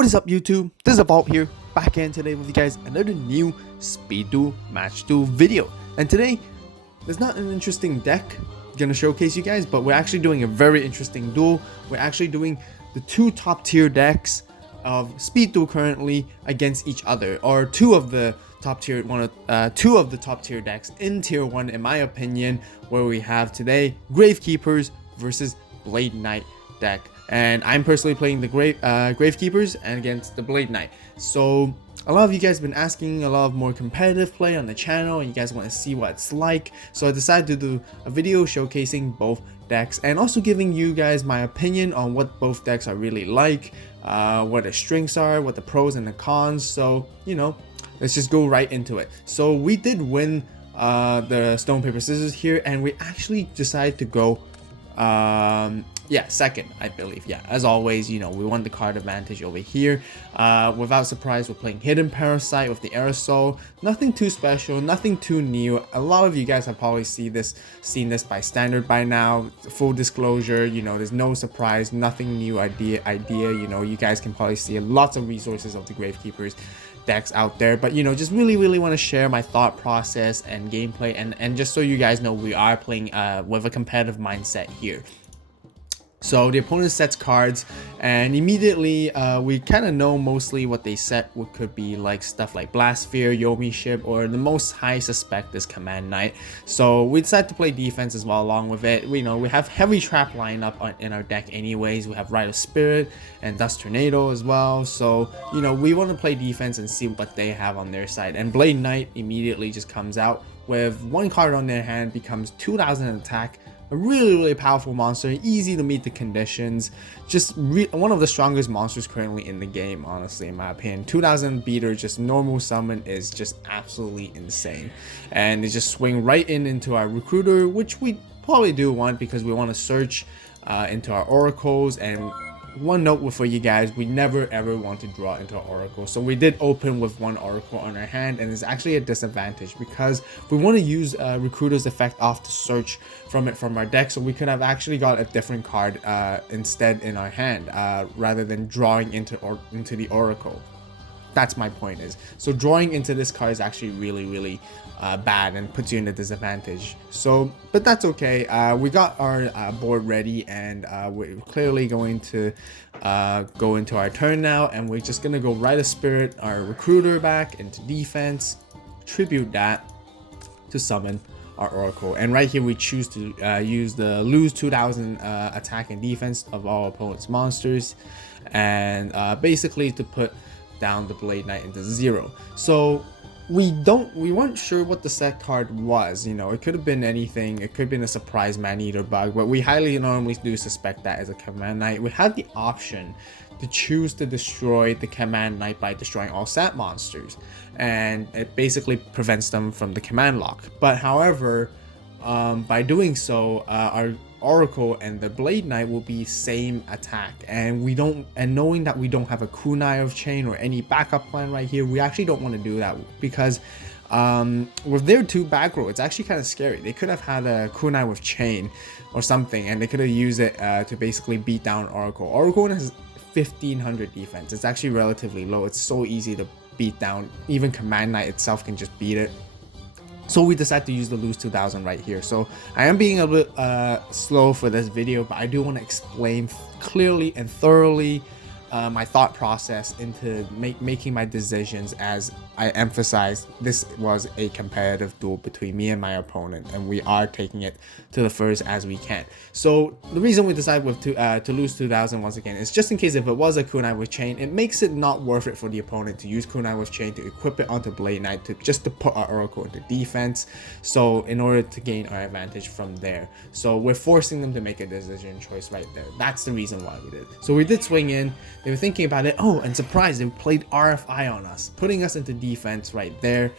What is up, YouTube? This is AVAULT here, back in today with you guys, another new Speed Duel Match Duel video. And today, there's not an interesting deck gonna showcase you guys, but we're actually doing a very interesting duel. We're actually doing the two top tier decks of Speed Duel currently against each other, or two of the top tier decks in tier 1 in my opinion, where we have today Gravekeepers versus Blade Knight deck. And I'm personally playing the Gravekeepers and against the Blade Knight. So a lot of you guys have been asking a lot of more competitive play on the channel, and you guys want to see what it's like. So I decided to do a video showcasing both decks and also giving you guys my opinion on what both decks are really like, what the strengths are, what the pros and the cons. So, you know, let's just go right into it. So we did win the stone, paper, scissors here, and we actually decided to go second, I believe. Yeah, as always, you know, we won the card advantage over here. Without surprise, we're playing Hidden Parasite with the Aerosol. Nothing too special, nothing too new. A lot of you guys have probably seen this by standard by now. Full disclosure, you know, there's no surprise, nothing new idea. You know, you guys can probably see lots of resources of the Gravekeepers decks out there, but you know, just really want to share my thought process and gameplay, and just so you guys know, we are playing with a competitive mindset here. So the opponent sets cards, and immediately we kind of know mostly what they set, what could be like stuff like Blast Sphere, Yomi Ship, or the most high suspect is Command Knight. So we decided to play defense as well along with it. We know we have heavy trap lineup in our deck anyways. We have Rite of Spirit and Dust Tornado as well. So, you know, we want to play defense and see what they have on their side. And Blade Knight immediately just comes out with one card on their hand, becomes 2000 attack. A really powerful monster, easy to meet the conditions, just one of the strongest monsters currently in the game, honestly, in my opinion. 2000 beater, just normal summon, is just absolutely insane. And they just swing right into our recruiter, which we probably do want because we want to search into our oracles. And one note for you guys, we never ever want to draw into an oracle. So we did open with one oracle on our hand, and it's actually a disadvantage because we want to use recruiter's effect off to search from our deck, so we could have actually got a different card instead in our hand, rather than drawing into the oracle. That's my point is. So drawing into this card is actually really bad and puts you in a disadvantage. So, but that's okay. We got our board ready, and we're clearly going to go into our turn now, and we're just gonna go Rite of Spirit our recruiter back into defense, tribute that to summon our oracle. And right here we choose to use the lose 2000 attack and defense of all opponent's monsters, and basically to put down the Blade Knight into 0. So we weren't sure what the set card was. You know, it could have been anything. It could have been a surprise man-eater bug, but we highly normally do suspect that as a Command Knight. We had the option to choose to destroy the Command Knight by destroying all sat monsters, and it basically prevents them from the command lock. But however, by doing so, our Oracle and the Blade Knight will be same attack, and knowing that we don't have a kunai of chain or any backup plan right here, we actually don't want to do that, because with their 2 back row, it's actually kind of scary. They could have had a kunai with chain or something, and they could have used it to basically beat down Oracle. Oracle has 1500 defense. It's actually relatively low. It's so easy to beat down. Even Command Knight itself can just beat it. So we decided to use the lose 2000 right here. So I am being a bit slow for this video, but I do want to explain clearly and thoroughly my thought process into making my decisions. As I emphasized, this was a competitive duel between me and my opponent, and we are taking it to the first as we can. So the reason we decided to lose 2000 once again is just in case if it was a kunai with chain, it makes it not worth it for the opponent to use kunai with chain to equip it onto Blade Knight just to put our oracle into defense. So in order to gain our advantage from there, so we're forcing them to make a decision choice right there. That's the reason why we did. So we did swing in. They were thinking about it. Oh, and surprise, they played RFI on us, putting us into defense right there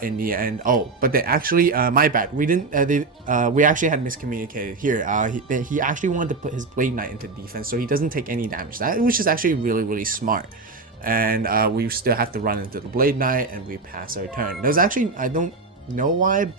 in the end. Oh, but they actually, my bad, we didn't, we actually had miscommunicated here. He actually wanted to put his Blade Knight into defense so he doesn't take any damage, which is actually really smart. And we still have to run into the Blade Knight, and we pass our turn. There's actually, I don't know why,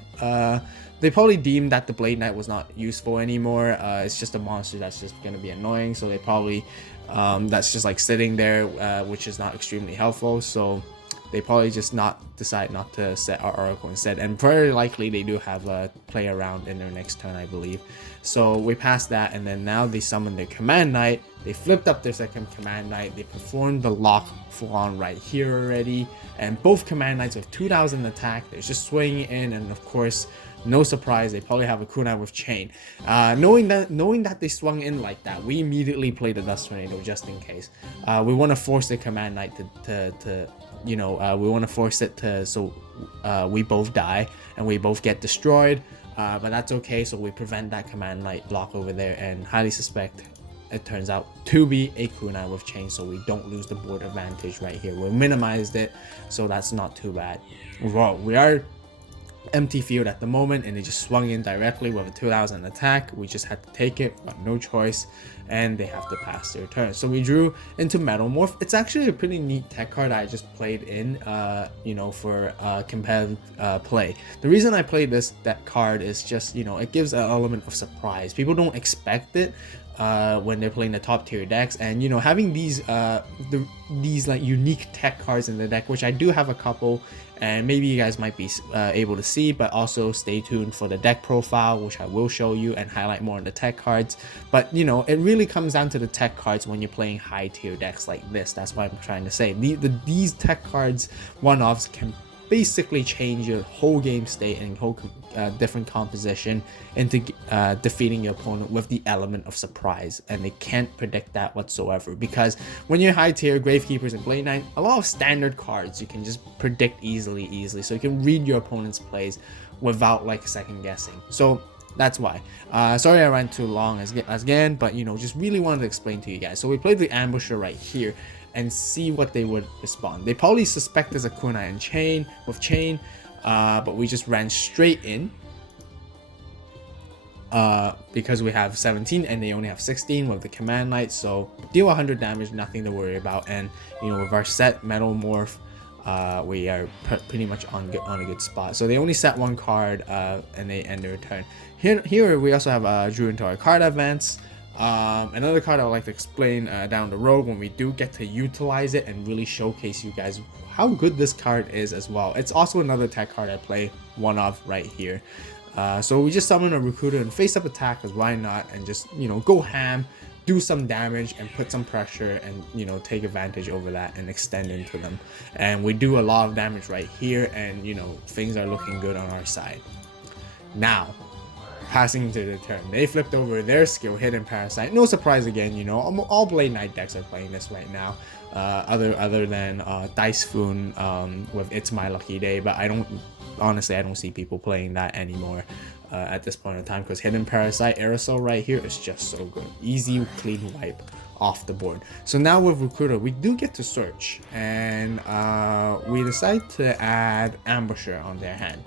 they probably deemed that the Blade Knight was not useful anymore. It's just a monster that's just going to be annoying, so they probably that's just like sitting there, which is not extremely helpful. So they probably just decide not to set our Oracle instead, and very likely they do have a play around in their next turn, I believe. So we passed that, and then now they summon their Command Knight. They flipped up their second Command Knight. They performed the lock full on right here already, and both Command Knights with 2000 attack. They're just swinging in, and of course, no surprise, they probably have a kunai with chain. Knowing that they swung in like that, we immediately played the Dust Tornado just in case. We want to force the Command Knight to we want to force it to so we both die and we both get destroyed. But that's okay, so we prevent that Command Knight block over there, and highly suspect it turns out to be a kunai with chain, so we don't lose the board advantage right here. We minimized it, so that's not too bad. Well, we are empty field at the moment, and they just swung in directly with a 2000 attack. We just had to take it, but no choice, and they have to pass their turn. So we drew into Metal Morph. It's actually a pretty neat tech card I just played in for competitive play. The reason I played that card is just, it gives an element of surprise. People don't expect it when they're playing the top tier decks, and having these like unique tech cards in the deck, which I do have a couple, and maybe you guys might be able to see, but also stay tuned for the deck profile, which I will show you and highlight more on the tech cards. But it really comes down to the tech cards when you're playing high tier decks like this. That's what I'm trying to say. These tech cards one-offs can basically change your whole game state and whole different composition into defeating your opponent with the element of surprise, and they can't predict that whatsoever, because when you're high tier Gravekeepers and Blade Knight, a lot of standard cards you can just predict easily, so you can read your opponent's plays without like second guessing. So that's why. Sorry I ran too long again, but just really wanted to explain to you guys. So we played the Ambusher right here and see what they would respond. They probably suspect there's a kunai and chain, but we just ran straight in because we have 17 and they only have 16 with the Command Knight. So deal 100 damage, nothing to worry about. And with our set Metal Morph, we are pretty much on a good spot. So they only set one card and they end their turn. Here we also have drew into our card advance. Another card I would like to explain down the road when we do get to utilize it and really showcase you guys how good this card is as well. It's also another tech card I play one of right here. So we just summon a Recruiter and face up attack, because why not, and just go ham, do some damage and put some pressure, and take advantage over that and extend into them. And we do a lot of damage right here, and things are looking good on our side. Now passing to the turn, they flipped over their skill, Hidden Parasite. No surprise again, all Blade Knight decks are playing this right now, other than Dicefoon with It's My Lucky Day, but I don't see people playing that anymore at this point in time, because Hidden Parasite Aerosol right here is just so good. Easy, clean wipe off the board. So now with Recruiter, we do get to search, and we decide to add Ambusher on their hand,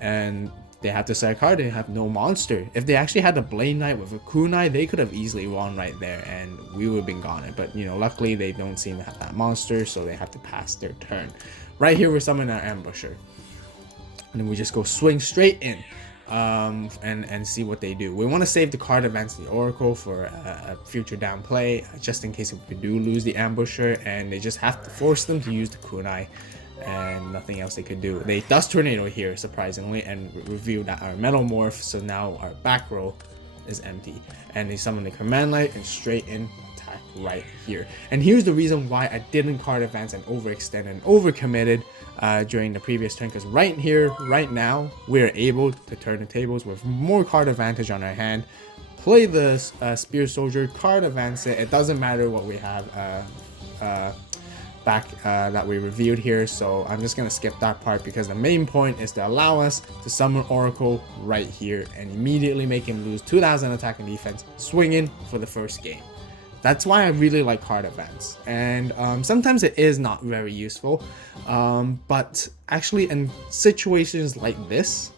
and they have to set a card. They have no monster. If they actually had a Blade Knight with a kunai, they could have easily won right there and we would have been gone. But luckily they don't seem to have that monster, so they have to pass their turn. Right here we summon our Ambusher, and then we just go swing straight in and see what they do. We want to save the card advance the Oracle for a future down play, just in case if we do lose the Ambusher, and they just have to force them to use the kunai and nothing else they could do. They Dust Tornado here, surprisingly, and revealed that our Metal Morph, so now our back row is empty. And they summon the Command Knight and straight in attack right here. And here's the reason why I didn't card advance and overextend and overcommitted during the previous turn, because right here, right now, we're able to turn the tables with more card advantage on our hand, play the Spear Soldier, card advance it. It doesn't matter what we have back that we reviewed here, so I'm just gonna skip that part, because the main point is to allow us to summon Oracle right here and immediately make him lose 2000 attack and defense, swing in for the first game. That's why I really like card advance, and sometimes it is not very useful, but actually in situations like this,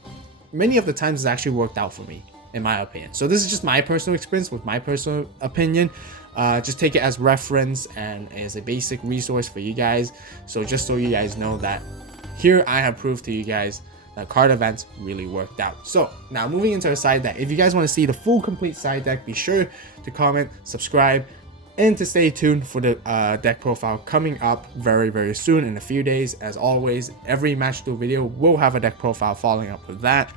many of the times it's actually worked out for me, in my opinion. So this is just my personal experience with my personal opinion. Just take it as reference and as a basic resource for you guys. So just so you guys know that here I have proved to you guys that card events really worked out. So now moving into our side deck. If you guys want to see the full complete side deck, be sure to comment, subscribe, And to stay tuned for the deck profile coming up very soon in a few days. As always, every match duel video will have a deck profile following up with that.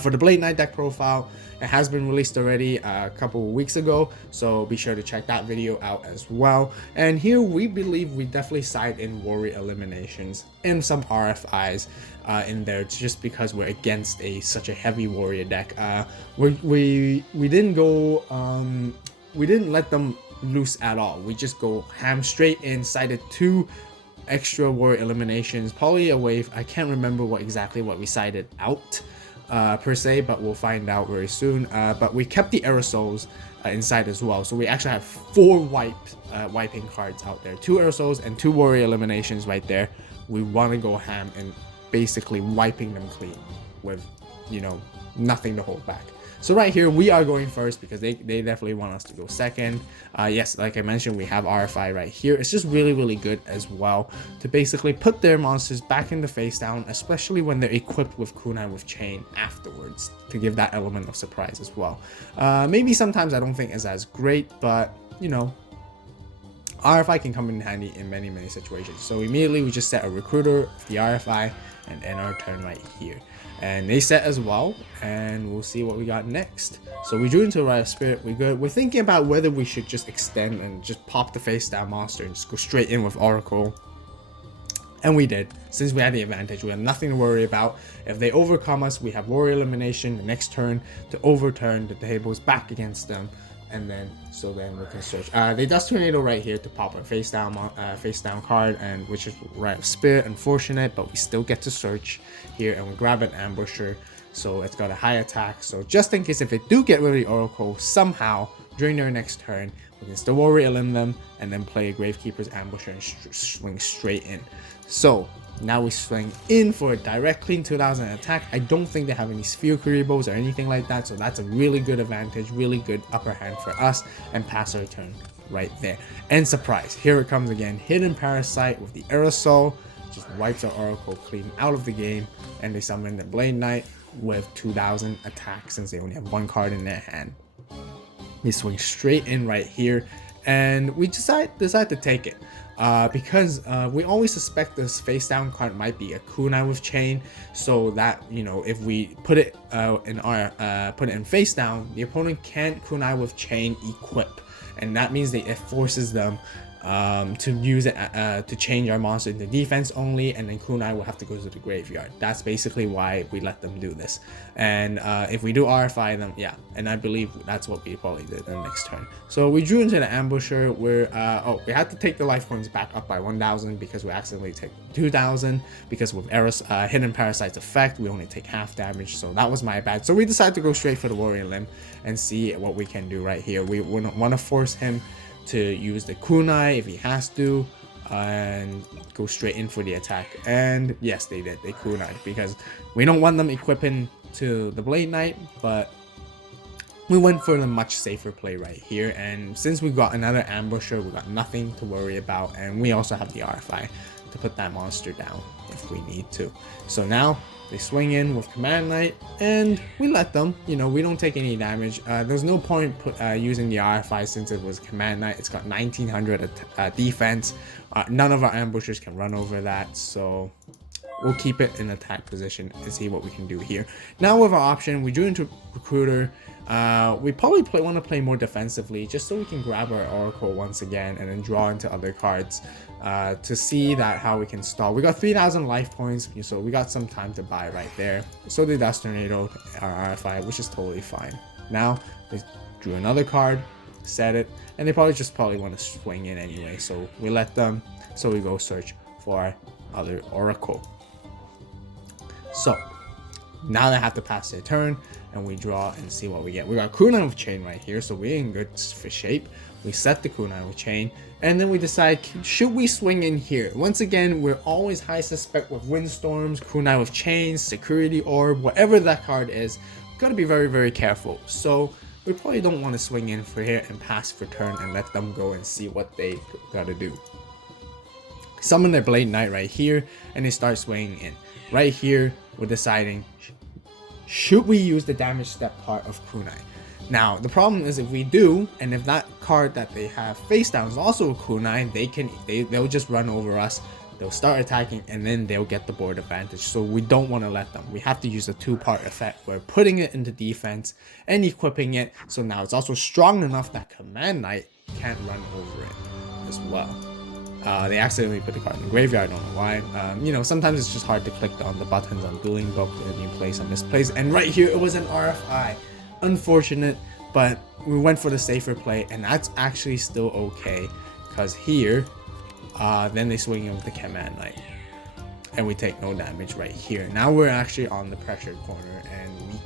For the Blade Knight deck profile, it has been released already a couple of weeks ago, so be sure to check that video out as well. And here we believe we definitely side in Warrior Eliminations and some RFIs in there, just because we're against such a heavy Warrior deck. We didn't go we didn't let them loose at all. We just go ham straight in, sided 2 extra Warrior Eliminations, probably a wave. I can't remember what we sided out per se, but we'll find out very soon. But we kept the Aerosols inside as well, so we actually have 4 wiping cards out there, 2 Aerosols and 2 Warrior Eliminations right there. We want to go ham and basically wiping them clean with, you know, nothing to hold back. So right here we are going first because they definitely want us to go second. Yes, like I mentioned, we have RFI right here. It's just really good as well to basically put their monsters back in the face down, especially when they're equipped with Kunai with Chain afterwards, to give that element of surprise as well. Maybe sometimes I don't think it's as great, but you know, RFI can come in handy in many situations. So immediately we just set a recruiter, the RFI, and end our turn right here. And they set as well, and we'll see what we got next. So we drew into a Riot Spirit. We're thinking about whether we should just extend and just pop the face down monster and just go straight in with Oracle. And we did. Since we had the advantage, we had nothing to worry about. If they overcome us, we have Warrior Elimination the next turn to overturn the tables back against them. And then we can search. They Dust Tornado right here to pop a face down card, and which is Riot of Spirit. Unfortunate, but we still get to search here, and we grab an Ambusher, so it's got a high attack. So just in case if they do get rid of the Oracle somehow during their next turn, we can still Warrior Elim them and then play a Gravekeeper's Ambusher and swing straight in. So now we swing in for a direct clean 2000 attack. I don't think they have any Sphere Kuribohs or anything like that, so that's a really good advantage, really good upper hand for us, and pass our turn right there. And surprise, here it comes again. Hidden Parasite with the Aerosol just wipes our Oracle clean out of the game, and they summon the Blade Knight with 2000 attack since they only have 1 card in their hand. They swing straight in right here, and we decide to take it. Because we always suspect this face down card might be a Kunai with Chain, so that, you know, if we put it in face down, the opponent can't Kunai with Chain equip, and that means it forces them to use it to change our monster into defense only, and then Kunai will have to go to the graveyard. That's basically why we let them do this. And if we do RFI them, yeah, and I believe that's what we probably did in the next turn. So we drew into the Ambusher where we had to take the life coins back up by 1000 because we accidentally took 2000, because with Hidden Parasite's effect we only take half damage, so that was my bad. So we decided to go straight for the Warrior Limb and see what we can do right here. We want to force him to use the Kunai if he has to, and go straight in for the attack. And yes, they did. They Kunai because we don't want them equipping to the Blade Knight, but we went for the much safer play right here. And since we got another Ambusher, we got nothing to worry about, and we also have the RFI to put that monster down if we need to. So now they swing in with Command Knight, and we let them. You know, we don't take any damage. There's no point using the RFI since it was Command Knight. It's got 1900 defense. None of our ambushers can run over that, so we'll keep it in attack position and see what we can do here. Now with our option, we drew into Recruiter. We probably want to play more defensively just so we can grab our Oracle once again and then draw into other cards to see that how we can stall. We got 3000 life points, so we got some time to buy right there. So they Dust Tornado our RFI, which is totally fine. Now they drew another card, set it, and they probably want to swing in anyway, so we let them. So we go search for our other Oracle. So now they have to pass their turn, and we draw and see what we get. We got Kunai with Chain right here, so we're in good shape. We set the Kunai with Chain, and then we decide, should we swing in here? Once again, we're always high suspect with Windstorms, Kunai with Chains, Security Orb, whatever that card is. We've got to be very careful. So we probably don't want to swing in for here and pass for turn and let them go and see what they got to do. Summon their Blade Knight right here, and they start swinging in. Right here, we're deciding, should we use the damage step part of Kunai? Now, the problem is if we do, and if that card that they have face down is also a kunai, they'll just run over us. They'll start attacking, and then they'll get the board advantage. So we don't want to let them. We have to use a two-part effect. We're putting it into defense and equipping it. So now it's also strong enough that Command Knight can't run over it as well. They accidentally put the card in the graveyard. I don't know why. You know, sometimes it's just hard to click on the buttons on Dueling Book and you play some misplays. And right here, it was an RFI. Unfortunate, but we went for the safer play, and that's actually still okay, because here, then they swing in with the Command Knight, and we take no damage right here. Now we're actually on the pressure corner, and we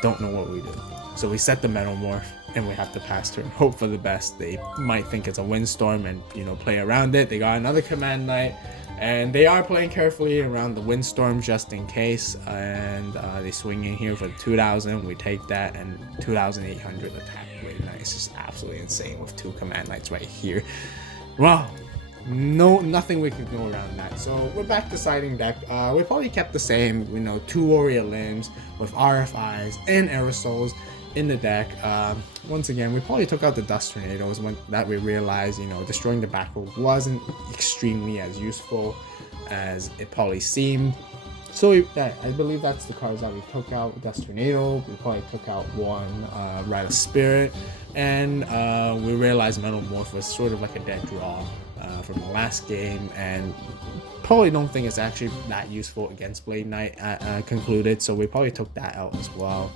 don't know what we do. So we set the Metamorph, and we have to pass turn, hope for the best. They might think it's a Windstorm and, you know, play around it. They got another Command Knight, and they are playing carefully around the Windstorm just in case, and they swing in here for the 2,000. We take that, and 2,800 attack rate. Nice, just absolutely insane with two Command Knights right here. Well, nothing we can go around that. So we're back to siding deck. We probably kept the same, you know, 2 Warrior Limbs with RFIs and Aerosols in the deck. Once again, we probably took out the Dust Tornadoes when that we realized, you know, destroying the back row wasn't extremely as useful as it probably seemed. So I believe that's the cards that we took out. Dust Tornado, we probably took out one Rite of Spirit, and we realized Metamorph was sort of like a dead draw from the last game, and probably don't think it's actually that useful against Blade Knight concluded, so we probably took that out as well.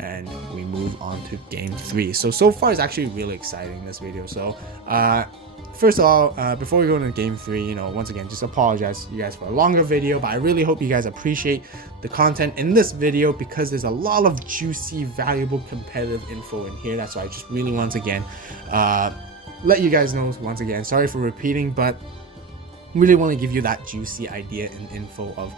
And we move on to game 3. So far it's actually really exciting, this video. So first of all, before we go into game 3, you know, once again, just apologize to you guys for a longer video, but I really hope you guys appreciate the content in this video, because there's a lot of juicy, valuable, competitive info in here. That's why I just really, once again, let you guys know, once again, sorry for repeating, but really want to give you that juicy idea and info of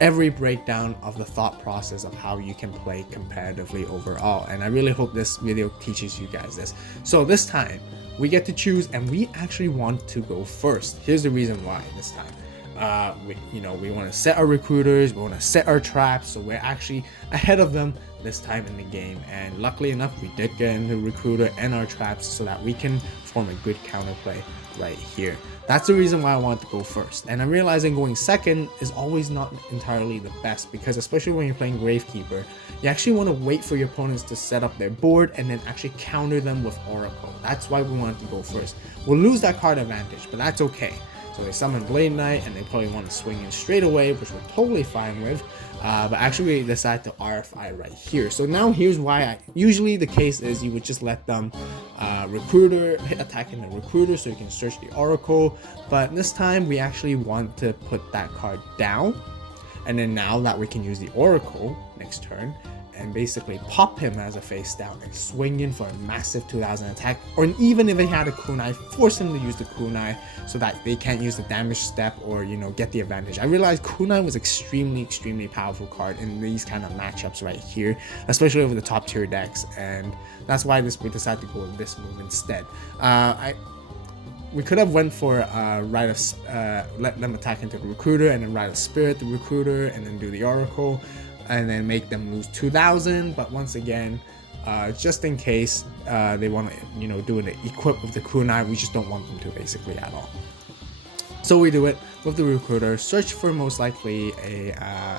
every breakdown of the thought process of how you can play competitively overall. And I really hope this video teaches you guys this. So this time we get to choose, and we actually want to go first. Here's the reason why this time. We want to set our recruiters, we want to set our traps, so we're actually ahead of them this time in the game. And luckily enough, we did get in the recruiter and our traps so that we can form a good counterplay right here. That's the reason why I wanted to go first. And I'm realizing going second is always not entirely the best, because especially when you're playing Gravekeeper, you actually want to wait for your opponents to set up their board and then actually counter them with Oracle. That's why we wanted to go first. We'll lose that card advantage, but that's okay. So they summon Blade Knight, and they probably want to swing in straight away, which we're totally fine with. But actually we decide to RFI right here. So now here's why usually the case is you would just let them attacking the recruiter so you can search the Oracle. But this time we actually want to put that card down. And then now that we can use the Oracle next turn, and basically pop him as a face down and swing in for a massive 2,000 attack, or even if he had a kunai, force him to use the kunai so that they can't use the damage step or, you know, get the advantage. I realized kunai was extremely powerful card in these kind of matchups right here, especially over the top tier decks, and that's why we decided to go with this move instead. We could have went for let them attack into the recruiter, and then Rite of Spirit the recruiter, and then do the Oracle, and then make them lose 2,000. But once again, just in case they want to, you know, do an equip with the kunai, we just don't want them to basically at all. So we do it with the recruiter, search for most likely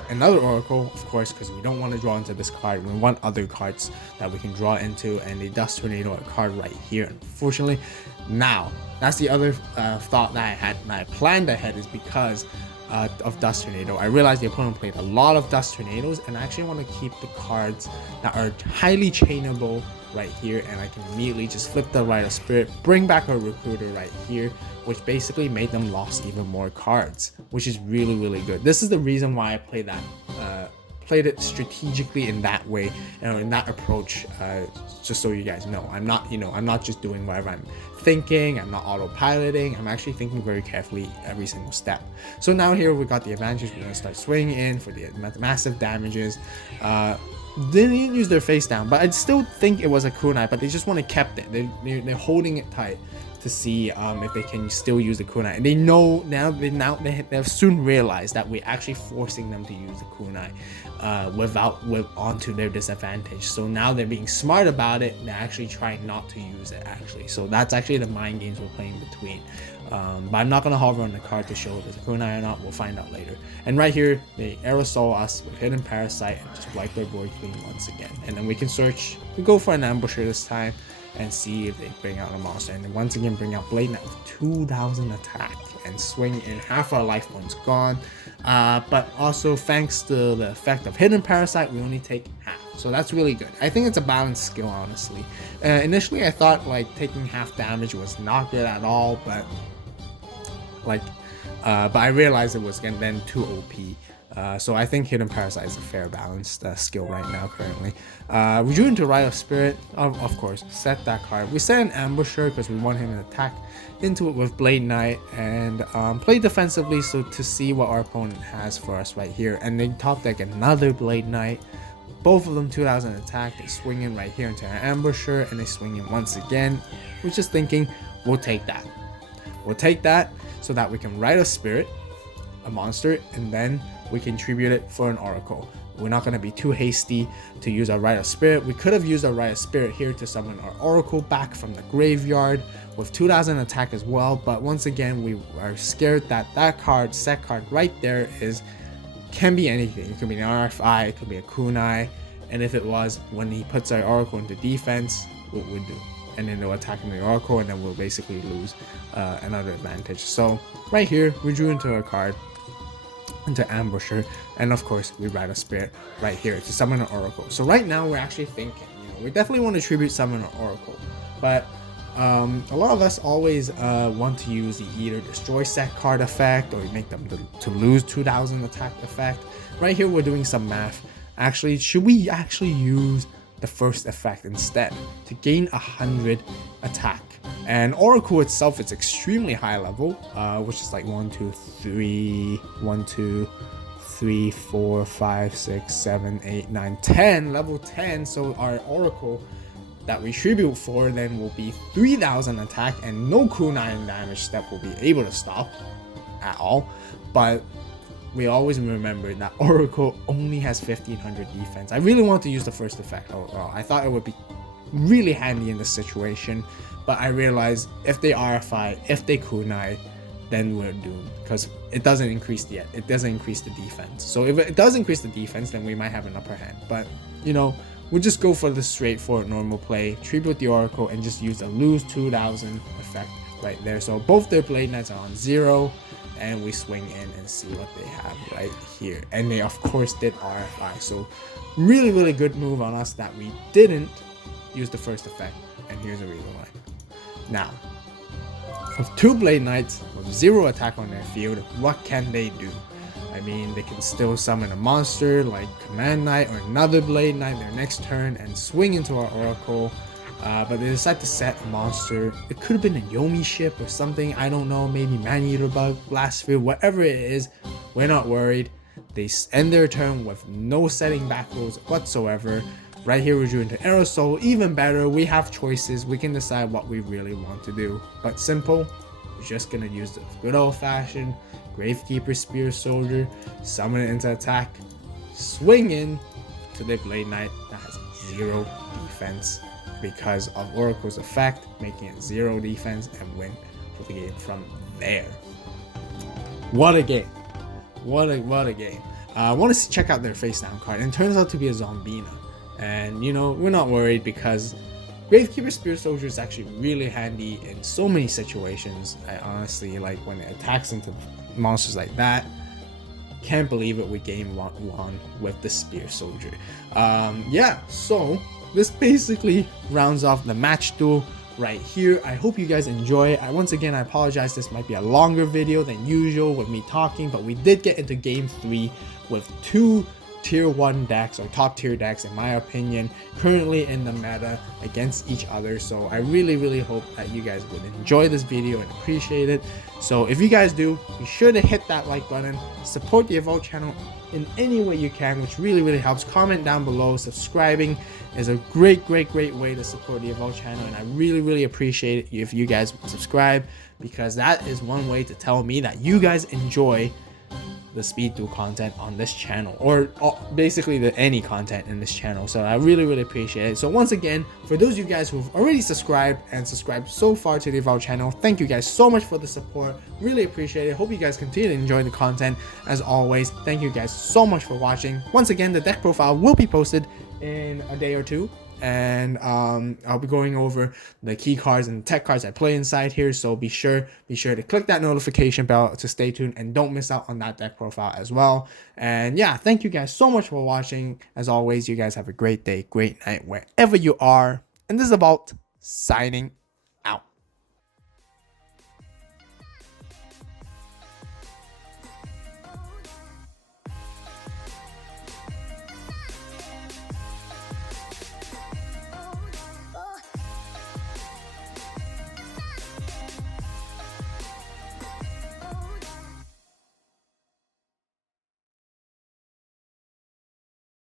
another Oracle, of course, because we don't want to draw into this card. We want other cards that we can draw into, and the Dust Tornado, a card right here, unfortunately. Now, that's the other thought that I had, and I planned ahead, is because of Dust Tornado. I realized the opponent played a lot of Dust Tornadoes, and I actually want to keep the cards that are highly chainable right here, and I can immediately just flip the Rite of Spirit, bring back our recruiter right here, which basically made them lost even more cards, which is really good. This is the reason why I played it strategically in that way, and in that approach, just so you guys know. I'm not just doing whatever I'm thinking. I'm not autopiloting. I'm actually thinking very carefully every single step. So now here we got the advantage. We're gonna start swinging in for the massive damages. Didn't use their face down, but I still think it was a kunai, but they just want to kept it. They're holding it tight. to see if they can still use the kunai. And they know they've soon realized that we're actually forcing them to use the kunai onto their disadvantage. So now they're being smart about it. They're actually trying not to use it actually. So that's actually the mind games we're playing between. But I'm not going to hover on the card to show if it's a kunai or not. We'll find out later. And right here, they aerosol us with Hidden Parasite and just wipe their board clean once again. And then we can search. We go for an ambusher this time and see if they bring out a monster. And then once again, bring out Blade Knight with 2,000 attack and swing in. Half our life points gone. But also, thanks to the effect of Hidden Parasite, we only take half. So that's really good. I think it's a balanced skill, honestly. Initially, I thought like taking half damage was not good at all, but I realized it was then too OP. So I think Hidden Parasite is a fair balanced skill right now currently. We drew into Rite of Spirit, of course, set that card. We set an Ambusher because we want him to attack into it with Blade Knight and play defensively, so to see what our opponent has for us right here. And they top deck another Blade Knight. Both of them 2,000 attack. They swing in right here into an Ambusher and they swing in once again. We're just thinking, we'll take that. We'll take that so that we can Rite of Spirit, a monster, and then we can tribute it for an Oracle. We're not going to be too hasty to use our Rite of Spirit. We could have used our Rite of Spirit here to summon our Oracle back from the graveyard with 2,000 attack as well. But once again, we are scared that set card right there can be anything. It could be an RFI, it could be a kunai, and if it was, when he puts our Oracle into defense, what would do? And then they'll attack the Oracle, and then we'll basically lose another advantage. So right here, we drew into a card, into Ambusher, and of course we Rite of Spirit right here to summon an Oracle. So right now we're actually thinking, we definitely want to tribute summon an Oracle, but a lot of us always want to use the either destroy set card effect or make them to lose 2,000 attack effect. Right here we're doing some math. Actually, should we actually use the first effect instead to gain 100 attack? And Oracle itself is extremely high level, which is like 1, 2, 3, 4, 5, 6, 7, 8, 9, 10, level 10. So our Oracle that we tribute for then will be 3,000 attack and no kunai damage that will be able to stop at all. But we always remember that Oracle only has 1,500 defense. I really want to use the first effect overall. I thought it would be really handy in this situation, but I realized if they RFI, if they kunai, then we're doomed because it doesn't increase the defense. So if it does increase the defense, then we might have an upper hand. But we'll just go for the straightforward normal play, tribute the Oracle, and just use a lose 2,000 effect right there. So both their Blade Knights are on 0, and we swing in and see what they have right here. And they of course did RFI. So really, really good move on us that we didn't use the first effect. And here's the reason why. Now, with 2 Blade Knights with 0 attack on their field, what can they do? I mean, they can still summon a monster like Command Knight or another Blade Knight their next turn and swing into our Oracle. But they decide to set a monster. It could have been a Yomi ship or something. I don't know. Maybe Man-Eater Bug, Blast Sphere, whatever it is. We're not worried. They end their turn with no setting back rules whatsoever. Right here, we drew into Aerosol. Even better, we have choices. We can decide what we really want to do. But simple, we're just going to use the good old-fashioned Gravekeeper Spear Soldier, summon it into attack, swing in to the Blade Knight that has 0 defense because of Oracle's effect, making it 0 defense, and win for the game from there. What a game. What a game. I want to check out their face down card, and it turns out to be a Zombina. And we're not worried because Gravekeeper Spear Soldier is actually really handy in so many situations. I honestly, like when it attacks into monsters like that, can't believe it, we game 1 with the Spear Soldier. Yeah, so this basically rounds off the match duel right here. I hope you guys enjoy. Once again, I apologize, this might be a longer video than usual with me talking, but we did get into game 3 with 2 tier 1 decks or top tier decks in my opinion currently in the meta against each other. So I really hope that you guys would enjoy this video and appreciate it. So if you guys do, be sure to hit that like button, support the AVAULT channel in any way you can, which really helps. Comment down below. Subscribing is a great way to support the AVAULT channel, and I really appreciate it if you guys subscribe, because that is one way to tell me that you guys enjoy the speed duel content on this channel, or basically any content in this channel. So I really appreciate it. So once again, for those of you guys who've already subscribed so far to the AVAULT channel, thank you guys so much for the support. Really appreciate it. Hope you guys continue to enjoy the content. As always, thank you guys so much for watching. Once again, the deck profile will be posted in a day or two, and I'll be going over the key cards and tech cards I play inside here. So be sure to click that notification bell to stay tuned and don't miss out on that deck profile as well. And yeah, thank you guys so much for watching. As always, you guys have a great day, great night wherever you are, and this is AVAULT signing